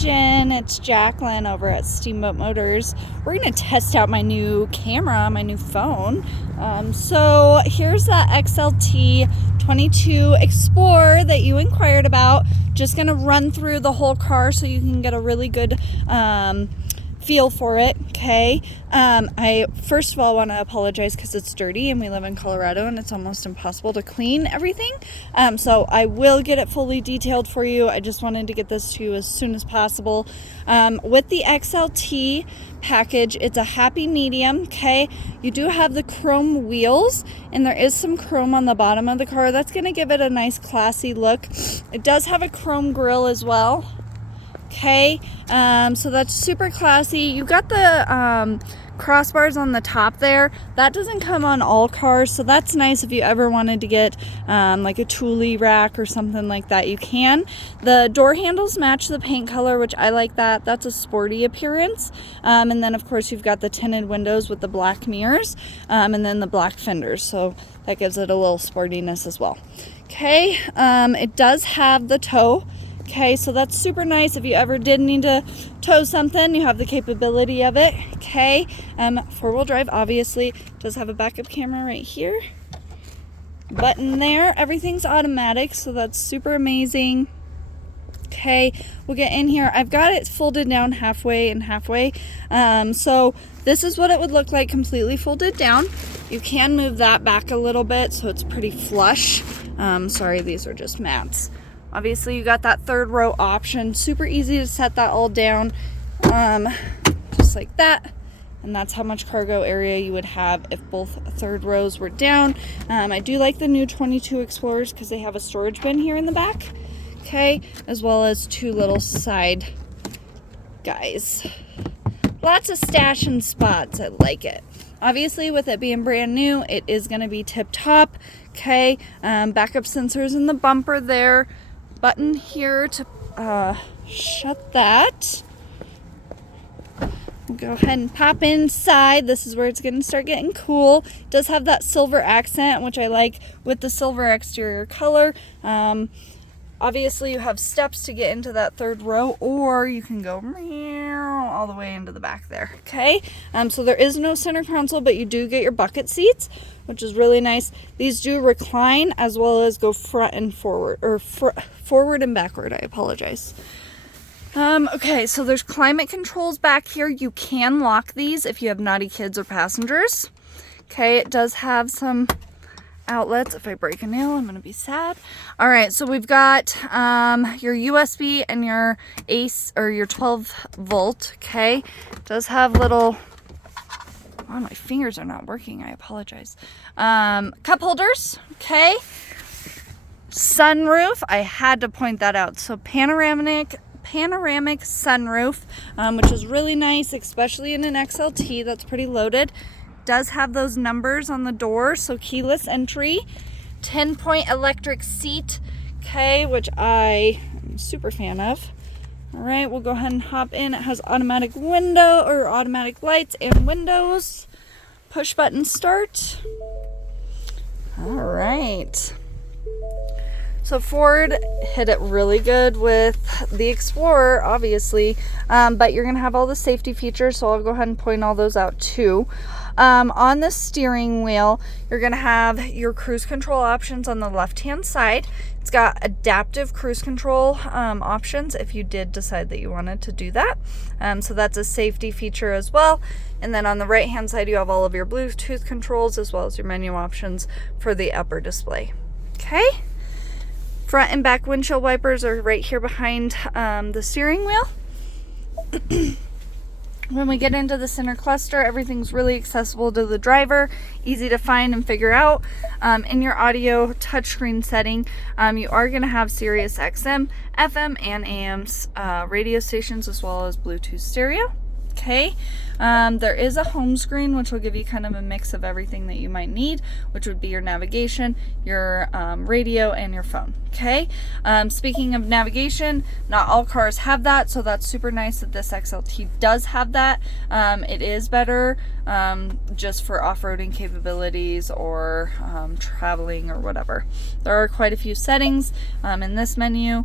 Jen, it's Jacqueline over at Steamboat Motors. We're going to test out my new camera, my new phone. So here's that XLT 22 Explorer that you inquired about. Just going to run through the whole car so you can get a really good feel for it. Okay, I first of all want to apologize because it's dirty and we live in Colorado and it's almost impossible to clean everything, so I will get it fully detailed for you. I just wanted to get this to you as soon as possible. With the XLT package, it's a happy medium. Okay, you do have the chrome wheels and there is some chrome on the bottom of the car. That's going to give it a nice classy look. It does have a chrome grille as well. Okay, so that's super classy. You got the crossbars on the top there. That doesn't come on all cars, so that's nice if you ever wanted to get like a Thule rack or something like that, you can. The door handles match the paint color, which I like that. That's a sporty appearance. And then of course you've got the tinted windows with the black mirrors, and then the black fenders, so that gives it a little sportiness as well. Okay, it does have the tow. Okay, so that's super nice. If you ever did need to tow something, you have the capability of it. Okay, four-wheel drive obviously does have a backup camera right here. Button there. Everything's automatic, so that's super amazing. Okay, we'll get in here. I've got it folded down halfway and halfway. So this is what it would look like completely folded down. You can move that back a little bit so it's pretty flush. Sorry, these are just mats. Obviously you got that third row option, super easy to set that all down, just like that, and that's how much cargo area you would have if both third rows were down. I do like the new 22 Explorers because they have a storage bin here in the back, okay, as well as two little side guys. Lots of stashing spots. I like it. Obviously with it being brand new, it is going to be tip top. Okay, backup sensors in the bumper there. Button here to shut that. We'll go ahead and pop inside. This is where it's going to start getting cool. It does have that silver accent, which I like with the silver exterior color. Obviously you have steps to get into that third row, or you can go all the way into the back there. Okay, so there is no center console, but you do get your bucket seats, which is really nice. These do recline as well as go front and forward, or forward and backward. I apologize. Okay, so there's climate controls back here. You can lock these if you have naughty kids or passengers. Okay, it does have some outlets. If I break a nail, I'm gonna be sad. All right, so we've got your USB and your AC, or your 12 volt. Okay, it does have little, oh, my fingers are not working, I apologize. Cup holders. Okay, sunroof, I had to point that out. So panoramic sunroof, which is really nice, especially in an XLT that's pretty loaded. Does have those numbers on the door, so keyless entry. 10-point electric seat, okay, which I am a super fan of. All right, we'll go ahead and hop in. It has automatic window, or automatic lights and windows. Push button start. All right. So Ford hit it really good with the Explorer, obviously, but you're gonna have all the safety features, so I'll go ahead and point all those out too. On the steering wheel, you're gonna have your cruise control options on the left-hand side. It's got adaptive cruise control options if you did decide that you wanted to do that. So that's a safety feature as well. And then on the right-hand side, you have all of your Bluetooth controls as well as your menu options for the upper display. Okay. Front and back windshield wipers are right here behind the steering wheel. When we get into the center cluster, everything's really accessible to the driver, easy to find and figure out. In your audio touchscreen setting, you are going to have Sirius XM, FM, and AM radio stations, as well as Bluetooth stereo. Okay, there is a home screen, which will give you kind of a mix of everything that you might need, which would be your navigation, your radio, and your phone. Okay, speaking of navigation, not all cars have that, so that's super nice that this XLT does have that. It is better just for off-roading capabilities or traveling or whatever. There are quite a few settings in this menu.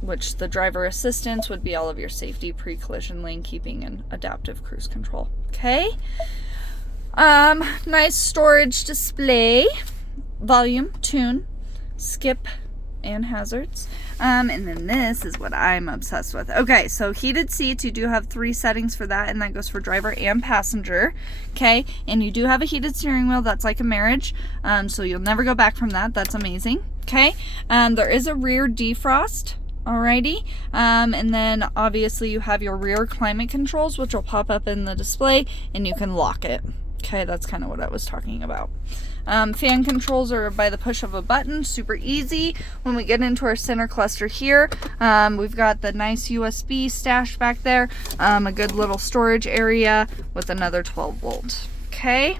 which the driver assistance would be all of your safety, pre-collision lane keeping, and adaptive cruise control. Okay. Nice storage display, volume, tune, skip, and hazards. And then this is what I'm obsessed with. Okay, so heated seats, you do have 3 settings for that, and that goes for driver and passenger. Okay, and you do have a heated steering wheel. That's like a marriage, so you'll never go back from that. That's amazing. Okay, there is a rear defrost. Alrighty, and then obviously you have your rear climate controls, which will pop up in the display, and you can lock it. Okay, that's kind of what I was talking about. Fan controls are by the push of a button, super easy. When we get into our center cluster here, we've got the nice USB stash back there, a good little storage area with another 12 volt. Okay,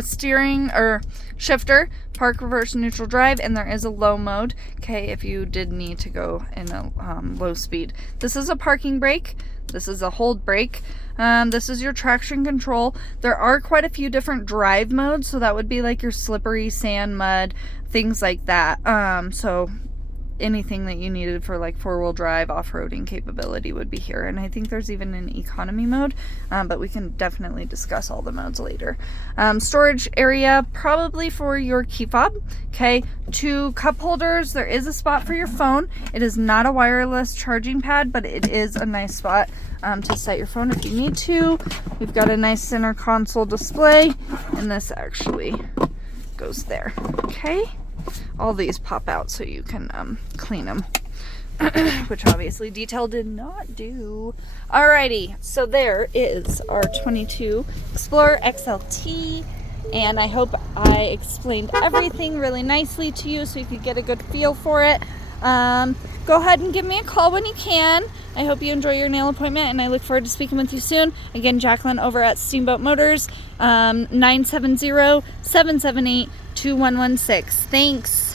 steering or shifter, park, reverse, neutral, drive, and there is a low mode, okay, if you did need to go in a low speed. This is a parking brake. This is a hold brake. This is your traction control. There are quite a few different drive modes, so that would be like your slippery, sand, mud, things like that. So anything that you needed for like 4-wheel drive off-roading capability would be here. And I think there's even an economy mode, but we can definitely discuss all the modes later. Storage area, probably for your key fob. Okay, 2 cup holders. There is a spot for your phone. It is not a wireless charging pad, but it is a nice spot to set your phone if you need to. We've got a nice center console display, and this actually goes there. Okay, all these pop out so you can clean them, which obviously Detail did not do. Alrighty, so there is our 22 Explorer XLT, and I hope I explained everything really nicely to you so you could get a good feel for it. Go ahead and give me a call when you can. I hope you enjoy your nail appointment, and I look forward to speaking with you soon. Again, Jacqueline over at Steamboat Motors, 970-778-2116. Thanks.